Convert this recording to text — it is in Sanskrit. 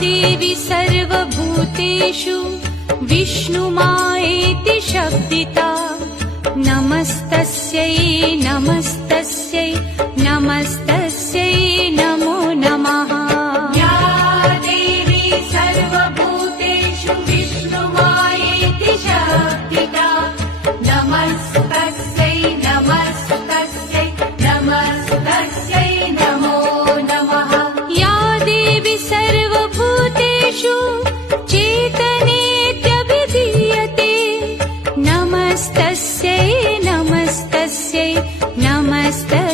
देवी सर्वभूतेषु विष्णुमायेति शब्दिता नमस्तस्यै नमस्तस्यै नमस्तस्यै नमो नमः। या देवी सर्वभूतेषु विष्णुमायेति शब्दिता नमस्तस्यै नमस्तस्यै नमस्तस्यै नमो नमः। या देवी सर्वभूतेषु चेतनेत्यभिधीयते नमस्तस्यै नमस्तस्यै नमस्तस्यै